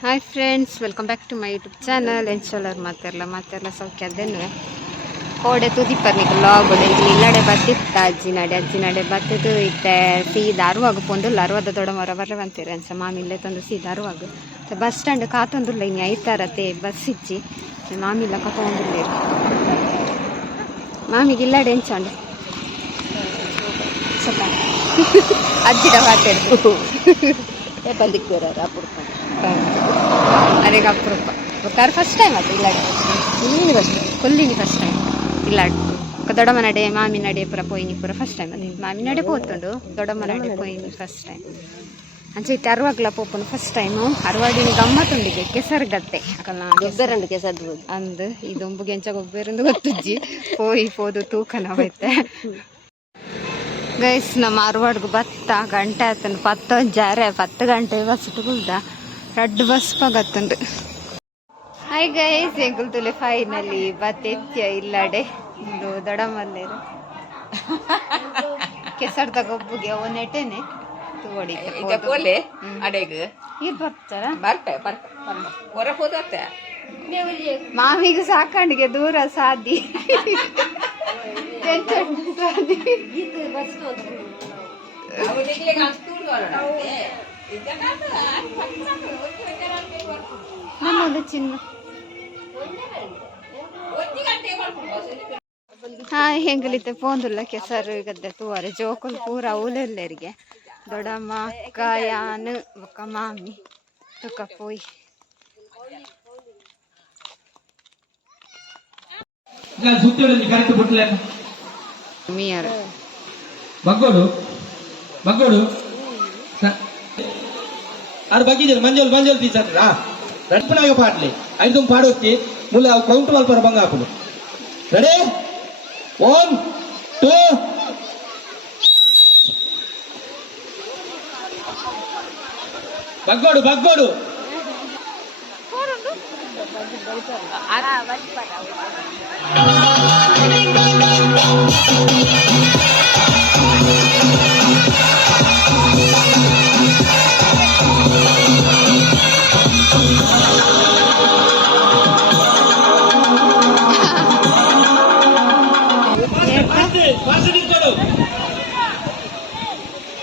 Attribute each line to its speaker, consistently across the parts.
Speaker 1: Hi friends welcome back to my YouTube channel ಎಂಚೋಲರ್ ಮಾತಾಡಲ್ಲ ಮಾತಾಡಲ್ಲ ಸೌಖ್ಯ ಅದೇನು ಕೋಡೆ ತುದಿ ಲಾಗೋಡೆ ಲಾಗ್ ಇಲ್ಲಡೆ ಬರ್ತಿತ್ತ ಅಜ್ಜಿ ನಡೆ ಅಜ್ಜಿ ನಡೆ ಬರ್ತಿತ್ತು ಇತ್ತೆ ಸೀದಾ ದಾರುವಾಗ ಪೊಂದು ಅರುವಾದ ದೊಡ್ಡ ಮರ ಬರ್ರೆ ಬಂತೀರಿ ಅನ್ಸ ಮಾಮಿ ಇಲ್ಲೇ ತಂದು ಸೀದಾ ಆಗು ಬಸ್ ಸ್ಟ್ಯಾಂಡ್ ಕಾತೊಂದುಲ್ಲ ಇನ್ನು ಐತಾರತ್ತೆ ಬಸ್ ಇಚ್ಚಿ ಮಾಮಿ ಇಲ್ಲ ಕಕೊಂದಿಲ್ಲ ಮಾಮಿಗೆ ಇಲ್ಲಡೆ ಎಂಚಂಡು ಸ್ವಲ್ಪ ಅಜ್ಜಿದ ಮಾತಾಡ್ತು
Speaker 2: ಬಂದಿಕ್ಕಿರ ಅಪರೂಪ
Speaker 1: ಅದಕ್ಕೆ ಅಪರೂಪ. ಬೇಕಾದ್ರೆ ಫಸ್ಟ್ ಟೈಮ್ ಅದು ಇಲ್ಲ.
Speaker 2: ಇಲ್ಲಿ ಬರ್ತದೆ
Speaker 1: ಕೊಲ್ಲಿನಿ ಫಸ್ಟ್ ಟೈಮ್ ಇಲ್ಲ. ದೊಡ್ಡಮ್ಮ ನಡೆ ಮಾಮಿ ನಡೆ ಪುರ ಪೋಯಿನಿ ಪುರ ಫಸ್ಟ್ ಟೈಮ್ ಅದು. ಮಾಮಿ ನಡೆ ಪೋತುಂಡು ದೊಡ್ಡಮ್ಮ ನಡೆ ಪೋಯಿನಿ ಫಸ್ಟ್ ಟೈಮ್ ಅಂಚೆ ಇತ್ತೆ ಅರುವಾಗ್ಲ ಪೋಪುನು ಫಸ್ಟ್ ಟೈಮು ಅರುವಾಡಿನ ಗಮ್ಮತ್ತುಂಡಿಗೆ ಕೆಸರು ಗತ್ತೆ ಅಕಲ್ನ
Speaker 2: ಗೊಬ್ಬರಂಡು ಅಂದು
Speaker 1: ಅಂದ್ ಇದೊಂಬು ಗೆಂಚ ಗೊಬ್ಬರಂದು ಗೊತ್ತುಜ್ಜಿ. ಪೋಯಿ ಪೋದು ತೂಕ ನಾವೈತೆ. ಗೈಸ್ ನಮ್ಮ ಅರವಾಡ್ಗು ಬತ್ತ ಗಂಟೆ ಆತನ ಪತ್ತೊಂದು ಜಾರೆ ಪತ್ತು ಗಂಟೆ ಬಸ್ ಕುಲ್ದ ರಡ್ಡು ಬಸ್ ಪಗತ್ತುಂಡು ಹಾಯ್ ಗೈಸ್ ಎಂಕುಲ್ತುಲೆ ಫೈನಲಿ ಬತ್ತೆತ್ಯ ಇಲ್ಲಡೆ. ಇಂದು ದೊಡಮಲ್ಲೇರು. ಕೆಸರ್ದ ಗೊಬ್ಬುಗೆ ಅವು ನೆಟೆನೆ ತೋಡಿ
Speaker 2: ಈಗ ಪೋಲೆ ಅಡೆಗೆ?
Speaker 1: ಇದು ಬರ್ತಾರ?
Speaker 2: ಬರ್ತೆ ಬರ್ತೆ ಹೊರ ಹೋದತ್ತೆ
Speaker 1: ಮಾಮಿಗೆ ಸಾಕಂಡಿಗೆ ದೂರ ಸಾದಿ. ಟೆನ್ಷನ್ ಸಾದಿ? ನಮ್ಮದು ಚಿನ್ನ. ಹಾ ಹೆಂಗಲಿತ್ತೆ ಪೋಂದುಲ್ಲ ಕೆಸರು ಗದ್ದೆ ತೂವರೆ. ಜೋಕುಲ್ ಪೂರ ಊಲೆಲ್ಲರಿಗೆ ದೊಡ್ಡಮ್ಮ ಅಕ್ಕ ಯಾನು ಬೊಕ್ಕ ಮಾಮಿ. ತುಕ ಪೋಯ್. ಮೀಯರು.
Speaker 3: ಬಗ್ಗೋಡು ಬಗ್ಗೋಡು ಅದು ಬಗ್ಗಿದ್ದೀರಿ ಮಂಜೋಲ್ ಮಂಜೋಲ್ ಪೀಸ್ ಹತ್ರ ರಡ್ಪನಾಗ ಪಾಡ್ಲಿ ಐದು ಪಾಡೋಕ್ಕಿ ಮುಲ್ಲ ಅವು ಕೌಂಟ್ ಮಲ್ಪರ ಬಂಗ ಹಾಕುದು ರೆಡಿ ಒನ್ ಟೂ ಬಗ್ಗೋಡು ಬಗ್ಗೋಡು ಫಾಸ್ಟ್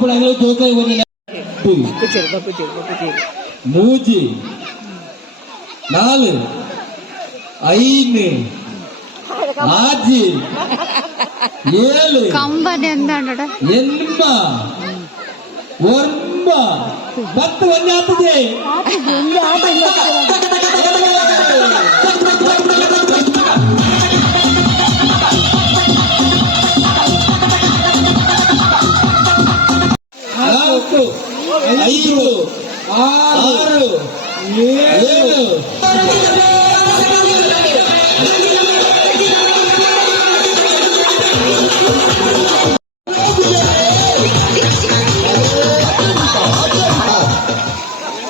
Speaker 3: ಕೂಡಾಗಲೂ ಜೋಕಾಯಿ ಬಂದಿಲ್ಲ மூஜி நாலு ஐந்து ஆஜி ஏழு
Speaker 1: எண்பா ஒன்பா
Speaker 3: பத்து வந்து ஆத்துது ಒಂದೇ ಆಗ್ತದೆ ನಾಲ್ಕು ಐದು ಆರು ಏಳು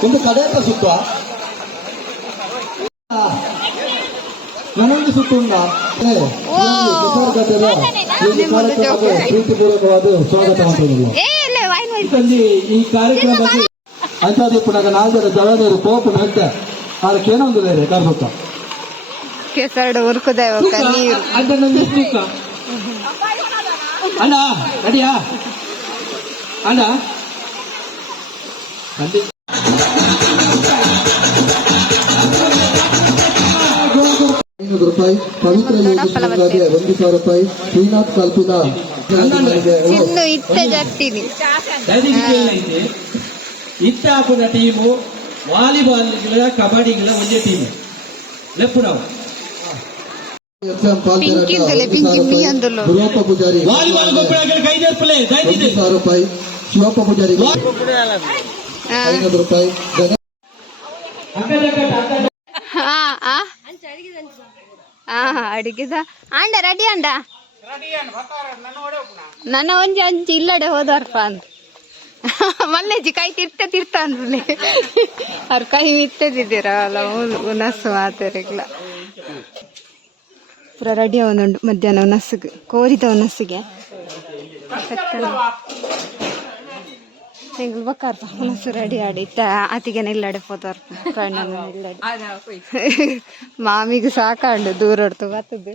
Speaker 3: ಒಂದು ಕಡೆಯತ್ತ ಸುತ್ತ ನನಗೆ ಸುತ್ತುಂಡ ಪ್ರೀತಿಪೂರ್ವಕವಾದ ಸ್ವಾಗತ ಮಾಡ್ತೀನಿ ತಂದಿ ಈ ಕಾರ್ಯಕ್ರಮದಲ್ಲಿ ಅಂಥದ್ದು ಕೂಡ ನಾಲ್ಕರ ದಳದವರು ಪೋಪು ಅಂತ ಅದಕ್ಕೆ ಏನೊಂದು ಬೇರೆ ಕರ್ಬೇಕ
Speaker 1: ಕೆಸರಡು ಉರ್ಕುದೇ ನೀರು
Speaker 3: ಅದನ್ನೊಂದು ತೂಕ ಅಣ್ಣ ನಡಿಯಾ ಅಣ್ಣ
Speaker 4: ಅಲ್ಲಿ ರೂಪಾಯಿ ಪವಿತ್ರ ಯೋಜನೆ ಒಂದು ಸಾವಿರ ರೂಪಾಯಿ ಶ್ರೀನಾಥ್ ಕಲ್ಪಿನ
Speaker 1: ಚಿನ್ನು ಇತ್ತೆ ಜಟ್ಟಿನಿ
Speaker 3: డైనింగ్ అయితే ఇట్ట ఆపున టీము వాలీబాల్ కబడ్డీ ಒಂದೇ ಟೀಮ್ ಲೆಪ್ಪುಡವು
Speaker 4: ಎಸ್ ಎಂ ಪಾಲ್ಕರಾಟ
Speaker 1: ಪಿಂಕಿಂದಲೇ
Speaker 4: ಒಂದು
Speaker 1: ಪಿಂಕಿ
Speaker 4: ಸಾವಿರ ರೂಪಾಯಿ.
Speaker 1: ಮೀಯಂದುಲು.
Speaker 4: ಗುರುವಪ್ಪ ಪೂಜಾರಿ
Speaker 3: ವಾಲಿಬಾಲ್ ಗೊಬ್ಬರ ಕೈ ಜರ್ಪಲೆ
Speaker 4: ಒಂದು
Speaker 3: ದಯವಿದೆ
Speaker 4: ಸಾವಿರ ರೂಪಾಯಿ ಶಿವಪ್ಪ ಪೂಜಾರಿ
Speaker 1: ಆ,
Speaker 4: ಐನೂರು ರೂಪಾಯಿ ಗಣೇಶ್
Speaker 1: ಆ, ಆ? ಆ, ಅಡಿಗೆದ ಅಂಡ ರೆಡಿ ಅಂಡ ನನ್ನ ಒಂಜಿ ಅಂಚಿ ಇಲ್ಲಡೆ ಹೋದರ್ಪ ಅಂತ ಮಲ್ಲೇಜಿ ಕೈ ತಿರ್ತ ತಿರ್ತ ಅಂದ್ರಲೆ ಅವ್ರ ಕೈ ಮಿತ್ತದಿದ್ದೀರಲ್ಲ ಉನಸು ಮಾತಾರಿಗ್ಲ ಪೂರ ರೆಡಿ ಅವನುಂಡು ಮಧ್ಯಾಹ್ನ ಉನಸ್ಸಿಗೆ ಕೋರಿದ ಉನಸ್ಸಿಗೆ. ಹೆಂಗ್ ಬಕ್ಕಾರ್ಪ ರೆಡಿ ಆಡಿತ್ತ ಆತಿಗೆ ಇಲ್ಲಡೆ ಹೋದರ್ಪ ಕಣ್ಣನ್ನು ಇಲ್ಲಡೆ. ಮಾಮಿಗೆ ಸಾಕಾಂಡು ದೂರ ಹೊಡ್ತು ಬರ್ತದೆ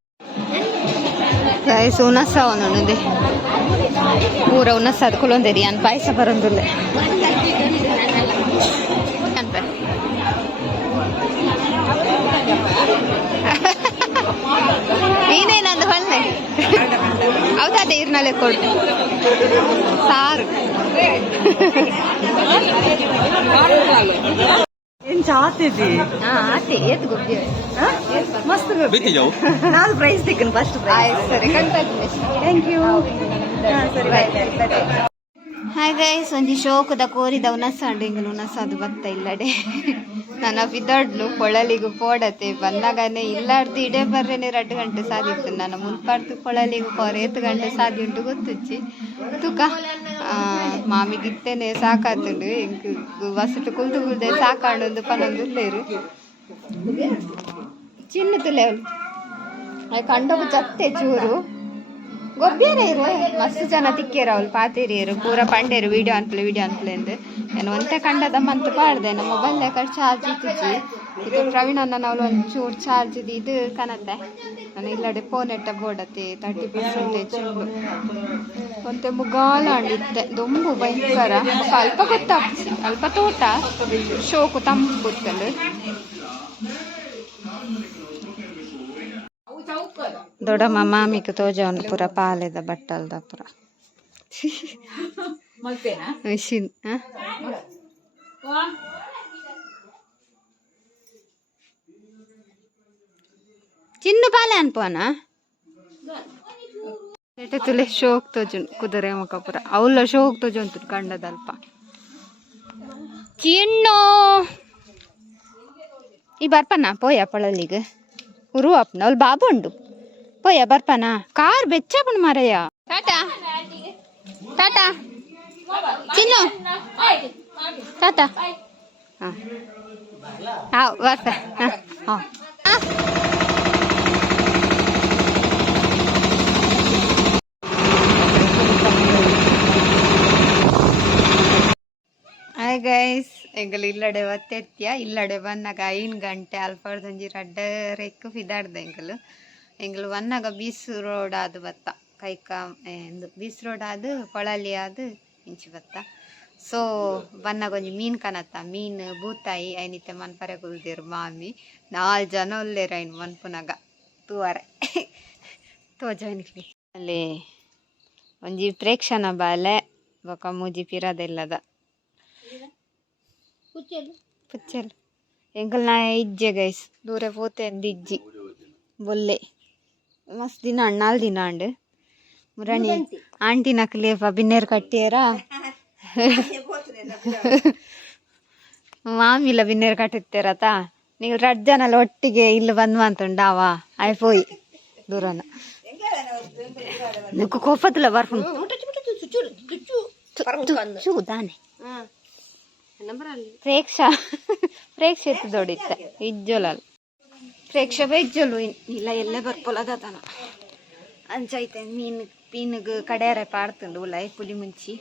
Speaker 1: ಉನಸ ಅವನೊಂದೆ ಪೂರ ಉನಸ ಅದು ಕುಲೊಂದೇರಿ ಅನ್ ಪಾಯಸ ಬರೋದಿಲ್ಲ ಅನ್ಪ ನೀನೇನಂದು ಹೊಳ್ಳೆ ಹೌದಾದೆ ಇರ್ನಲೆ ಕೊಡು ಸಾರು
Speaker 5: ಏನ್
Speaker 3: ಆ ಜಾವು
Speaker 5: ನಾನು ಪ್ರೈಸ್ ತಿಕ್ಕನ್ ಫಸ್ಟ್
Speaker 1: ಆಯ್ತು ಸರಿ
Speaker 5: ಥ್ಯಾಂಕ್ ಯು ಸರಿ ಬಾಯ್
Speaker 1: ಹಾಯ್ ಗೈಸ್ ಒಂಜಿ ಶೋಕದ ಕೋರಿದ ಉನಸಾಂಡು ಉನಸ ಉನಸಾದು ಬತ್ತ ಇಲ್ಲಡೆ. ನನ್ನ ಬಿದಡ್ಲು ಕೊಳಲಿಗು ಪೋಡತೆ, ಬಂದಾಗನೆ ಇಲ್ಲಾರ್ದು ಇಡೇ ಬರ್ರೇನೆ ಎರಡು ಗಂಟೆ ಸಾದಿತ್ತು. ನನ್ನ ಮುನ್ಪಾಡ್ತು ಕೊಳಲಿಗು ಪೋರ ಏತು ಗಂಟೆ ಸಾದಿ ಉಂಟು ಗೊತ್ತುಚ್ಚಿ. ತುಕ ಮಾಮಿಗಿತ್ತೇನೆ ಸಾಕಾತುಂಡು. ಇಂಕ್ ವಸಟು ಕುಲ್ದು ಕುಲ್ದೆ ಸಾಕಾಂಡು ಪನೊಂದು ಉಲ್ಲೇರು. ಚಿನ್ನದು ತುಲೆ ಅವ್ಳು. ಕಂಡವು ಜತ್ತೆ ಚೂರು. ಗೊಬ್ಬೇರೆ ಇರು ಮಸ್ತ್ ಜನ ತಿಕ್ಕೇರ ಅವ್ಲು ಪಾತಿರಿಯರು, ಪೂರ ಪಂಡೇರು ವಿಡಿಯೋ ಅನ್ಪ್ಲೆ ವಿಡಿಯೋ ಅನ್ಪ್ಲೆ ಎಂದು. ನಾನು ಒಂತೆ ಕಂಡದ ಮಂತ್ ಪಾಡ್ದೆ ನಮ್ಮ ಮೊಬೈಲ್ ಕಡೆ ಚಾರ್ಜ್ ಇತ್ತಿಚ್ಚಿ ಇದು ಪ್ರವೀಣ್ ಅಣ್ಣನ ಒಂಚೂರು ಚಾರ್ಜ್ ಇದು ಇದು ಕನತೆ ನಾನು ಇಲ್ಲಡೆ ಫೋನ್ ಎಟ್ಟ ಬೋಡತ್ತೆ. ತರ್ಟಿ ಪರ್ಸೆಂಟೇಜ್ ಒಂತೆ ಮುಗಾಲ ಅಂಡಿತ್ತೆ ದೊಂಬು ಭಯಂಕರ. ಅಲ್ಪ ಗೊತ್ತಾಗ್ಸಿ ಅಲ್ಪ ತೋಟ. ಶೋಕು ತಂಪು ಗೊತ್ತಂಡು ದೊಡ್ಡಮ್ಮ ಮಾಮಿಗೆ ತೋಜವನು ಪೂರ ಪಾಲೆದ ಬಟ್ಟಲ್ದ ಪೂರ. ಮಿಷಿನ್ ಚಿನ್ನು ಪಾಲೆ ಅನ್ಪೋನ ಎಟೆ ತುಲೆ ಶೋಕ್ ತೋಜುನ್ ಕುದುರೆ ಮುಖಪುರ ಅವಲ್ಲ ಶೋಕ್ ತೋಜುಂತು ಕಂಡದಲ್ಪ. ಚಿನ್ನು! ಈ ಬರ್ಪನ? ಪೋಯ ಪೊಳಲಿಗೆ ಉರು ಅಪ್ನ ಅವ್ಳು ಬಾಬು ಉಂಡು. ಪೋಯ ಬರ್ಪನ? ಕಾರ್ ಬೆಚ್ಚಪುಣ್ ಮಾರಯ್ಯ. Tata tata. ಚಿನ್ನು. ಟಾಟಾ. ಹಾಂ. ಹಾಂ ಬರ್ಪ. ಹಾಂ ಹಾಂ. ಹಾಯ್ ಗೈಸ್ ಎಂಗಲ್ ಇಲ್ಲಡೆ ಒತ್ತೆತ್ಯ ಇಲ್ಲಡೆ ಬಂದಾಗ ಐನ್ ಗಂಟೆ ಅಲ್ಪಡ್ದೊಂಜಿ ರಡ್ಡ ರೆಕ್ಕು ಫಿದಾಡ್ದೆ ಎಂಗಲು ರೋಡ್ ಆದ್ ಬತ್ತ. ಕೈಕ ಎಂದು ಬೀಸ್ ರೋಡ್ ಆದ್ ಕೊಳಲಿ ಆದ್ ಇಂಚಿ ಬತ್ತ. ಸೊ ಬನ್ನಗ ಒಂಜಿ ಮೀನ್ ಕನತ್ತ ಮೀನ್ ಬೂತಾಯಿ ಐನಿತ್ತೆ ಮನ್ಪರೆ ಕುಲ್ದಿರು ಮಾಮಿ. ನಾಲ್ ಜನ ಉಲ್ಲೇರ ಐನ್ ಮನ್ಪುನಗ. ತೂವರೆ. ತೋಜವನಿಕ್ಲಿ ಅಲ್ಲಿ ಒಂಜಿ ಪ್ರೇಕ್ಷಣ ಬಾಲೆ, ಬೊಕ ಮೂಜಿ ಪಿರದೆಲ್ಲದ. ಪುಚ್ಚಲ್. ಎಂಕಲ್ ನಾ ಇಜ್ಜೆ ಗೈಸ್. ದೂರ ಪೋತೆ ಇಜ್ಜಿ. ಬೊಲ್ಲೆ. ಮಸ್ತ್ ದಿನ ಅಣ್ಣಾಲ್ ದಿನ ಅಂಡ್. ಮುರಣಿ ಆಂಟಿ ನಕ್ಲೇಪ ಬಿನ್ನೆರ್ ಕಟ್ಟಿಯರ? ಮಾಮಿಲ ಬಿನ್ನೇರು ಕಟ್ಟುತ್ತೀರತ ನೀವು ರಡ್ ಜನಲ್ಲ ಒಟ್ಟಿಗೆ ಇಲ್ಲಿ ಬಂದ್ವಂತುಂಡು ಅವ ಆಯ್ ಪೋಯಿ. ದೂರನ. ನಿಕ್ಕು ಕೋಪತ್ಲ ಬರ್ಫುನ್ ಚೂದಾನೆ ಪ್ರೇಕ್ಷ ಪ್ರೇಕ್ಷೆ ಎತ್ತದೊಡಿತ್ತ ಇಜ್ಜೊಲಲ್. ಇಜ್ಜೊಲಲ್ ಪ್ರೇಕ್ಷ ಇಜ್ಜೊಲು ಇಲ್ಲ, ಎಲ್ಲೇ ಬರ್ಪೊಲದತನ ಅಂಚೈತೆ ಮೀನ್ ಪೀನ್ಗ್ ಕಡೆಯರೆ ಪಾಡ್ತುಂಡು ಉಲೈ ಪುಲಿ ಮುಂಚಿ.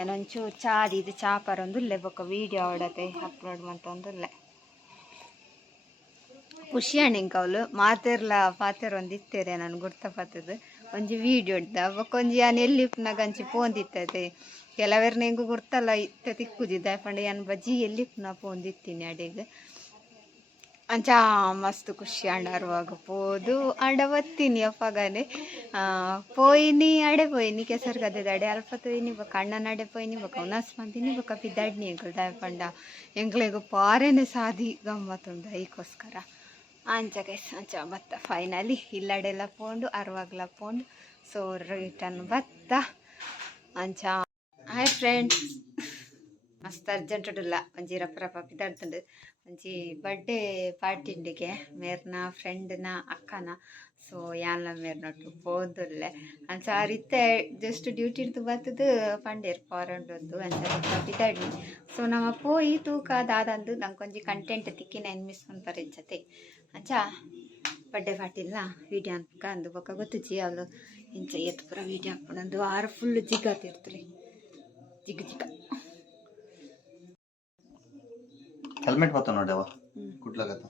Speaker 1: ಏನೊಂಚು ಚಾದಿ ಇದು ಚಾಪರ್ ಒಂದು ಇಲ್ಲೇ ಬೊಕ್ಕ ವಿಡಿಯೋ ಆಡತೆ ಅಪ್ಲೋಡ್ ಮಂತೊಂದುಲ್ಲೆ ಖುಷಿ ಅಣ್ಣಿಂಕ ಅವಳು ಮಾತಿರ್ಲ, ಪಾತೆರ್ ಒಂದು ಇತ್ತೇರೆ ನಾನು ಗುರ್ತಪತ್ತದು ಒಂಜಿ ವೀಡಿಯೋ ಇಡ್ದ. ಬೊಕೊಂಜಿ ಯಾನ್ ಎಲ್ಲಿ ಉಪ್ನಾಗ ಅಂಚಿ ಪೋಂದಿತ್ತತೆ ಕೆಲವೆರ್ನ ಹೆಂಗು ಗುರ್ತಲ್ಲ, ಇತ್ತ ತಿಕ್ಕುದಿದ್ದ. ಪಂಡ ಯಾನ್ ಬಜ್ಜಿ ಎಲ್ಲಿ ಫೋನ್ ಪೋಂದಿತ್ತೀನಿ ಅಡೆಗ್. ಅಂಚ, ಮಸ್ತ್ ಖುಷಿ ಅಂಡಾರುವಾಗ ಪೋದು ಅಂಡ ಬತ್ತೀನಿ ಅಪ್ಪಗಾನೆ ಪೋಯಿನಿ, ಅಡೆ ಪೋಯಿನಿ, ಕೆಸರ್ ಗದ್ದೆದ ಅಡೆ. ಅಲ್ಪ ತೋಯಿನಿ ಬೊಕ, ಅಣ್ಣನ ಅಡೆ ಪೋಯಿನಿ ಬೊಕ, ಉನಾಸ್ ಮಂದಿನಿ ಬೊಕ ಬಿದ್ದಾಡ್ನಿ ಎಂಗಳು ದಾಯ ಪಂಡ. ಎಂಕ್ಲೆಗು ಪಾರೆನೆ ಸಾದಿ ಗಮ್ಮತ್ತುಂಡ ಈಕೋಸ್ಕರ ಅಂಚ ಗೈಸ್ ಅಂಚ ಬತ್ತ ಫೈನಲಿ ಇಲ್ಲಡೆಲ್ಲ ಪೋಂಡು, ಅರ್ವಾಗ್ಲ ಪೋಂಡು. ಸೋ ರಿಟರ್ನ್ ಬತ್ತ ಅಂಚ. ಹಾಯ್ ಫ್ರೆಂಡ್ಸ್ ಮಸ್ತ್ ಅರ್ಜೆಂಟ್ ಉಡುಲ್ಲ ಒಂಜಿ ರಪ್ಪ ರಪ್ಪ ಪಿದಾಡ್ತುಂಡು ಒಂಜಿ ಬರ್ಡೇ ಪಾರ್ಟಿ ಉಂಡಿಗೆ ಮೇರ್ನ ಫ್ರೆಂಡ್ನ ಅಕ್ಕನ. ಸೊ ಯಾನ್ಲ ಮೇರ್ನೊಟ್ಟು ಪೋದುಲ್ಲೆ ಅಂಚ ರೀತಿ ಜಸ್ಟ್ ಡ್ಯೂಟಿ ಇಡ್ದು ಬತ್ತದು ಪಂಡೇರ್ ಪಾರಂಡೊಂದು ಅಂಚ ಪಿದಾಡಿ ಸೊ ನಮ್ಮ ಪೋಯಿ ತೂಕ ದಾದಂದು ನಂಗೊಂಜಿ ಕಂಟೆಂಟ್ ತಿಕ್ಕಿನ ಎನ್ಮಿಸ್ ಮಿಸ್ ಮಾಡ್ತಾರೆ ಜೊತೆ. ಅಂಚ ಬರ್ಡೇ ಪಾರ್ಟಿಲ್ಲ ವೀಡಿಯೋ ಅನ್ಕ ಅಂದು ಬೊಕ ಗೊತ್ತುಜಿ ಅವಳು ಇಂಚ ಎತ್ತು ಪೂರ ವೀಡಿಯೋ ಹಾಕ್ಬಿಡೊಂದು ಆರು ಫುಲ್ ಜಿಗಾತಿರ್ತಾರೆ ಜಿಗ್ ಜಿಗ.
Speaker 6: ಹೆಲ್ಮೆಟ್ ಬತ್ತ ನೋಡಿ ಅವ. ಕುಟ್ಲಾಗತ್ತ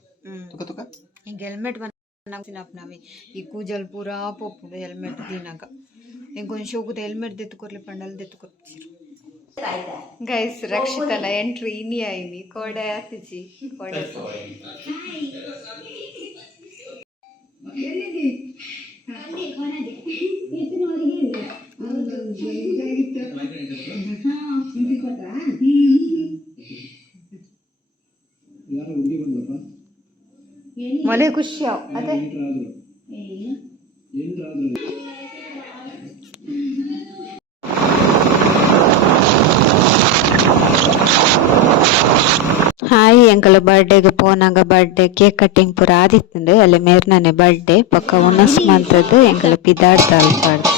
Speaker 6: ತುಕ ತುಕ?
Speaker 1: ಹಿಂಗೆ ಹೆಲ್ಮೆಟ್ ಬಂದಿನಪ್ನವಿ ಈ ಕೂಜಲ್ ಪೂರ ಪೋಪುಡು ಹೆಲ್ಮೆಟ್ ದಿನಾಗ ಒಂದು ಶೋಗುದ ಹೆಲ್ಮೆಟ್ ದೆತ್ತುಕೊರ್ಲಿ ಪಂಡಲ್ ದೆತ್ತುಕೊರ್ಚಿರು ಗೈಸ್ ರಕ್ಷಿತನ ಎಂಟ್ರಿ ಇನಿ ಆಯ್ನಿ. ಕೋಡೆ ಆತಿಜಿ ಕೋಡೆ. ಮನೆ ಖುಷಿ ಆವ್ ಅದೇ. ಹಾಯ್, ಅಂಕಲ್ ಬರ್ಡೇಗೆ ಪೋನಾಗ ಬರ್ಡೇ ಕೇಕ್ ಕಟ್ಟಿಂಗ್ ಪೂರ ಆದಿತ್ತು ಅಲ್ಲಿ ಮೇರ್ನನೆ ಬರ್ಡೇ ಪಕ್ಕ ಉನಸ್ ಮಂತದ್ದು ಎಂಕಲ್ ಪಿದಾಡ್ತಾ ಅಲ್ಪಾಡ್ದು